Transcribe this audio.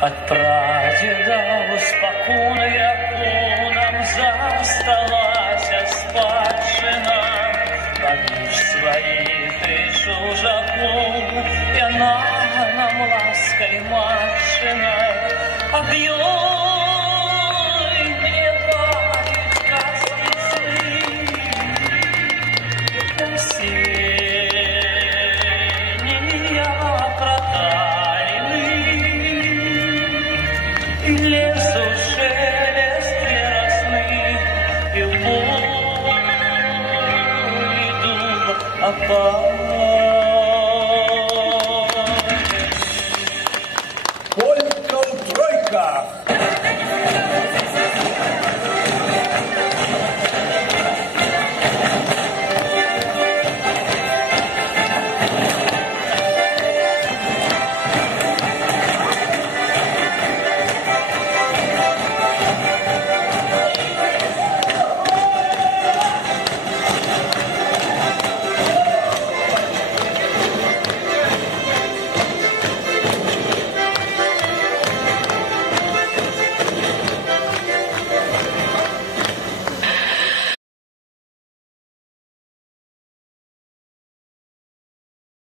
От прадедов спокон веку нам засталася спадщина, паміж своих и чужаков, яна нам лаской матчина. Об ёй мне память казки сны, осенняя проталины, и лесу шелест веросны, и в поле дуб опал.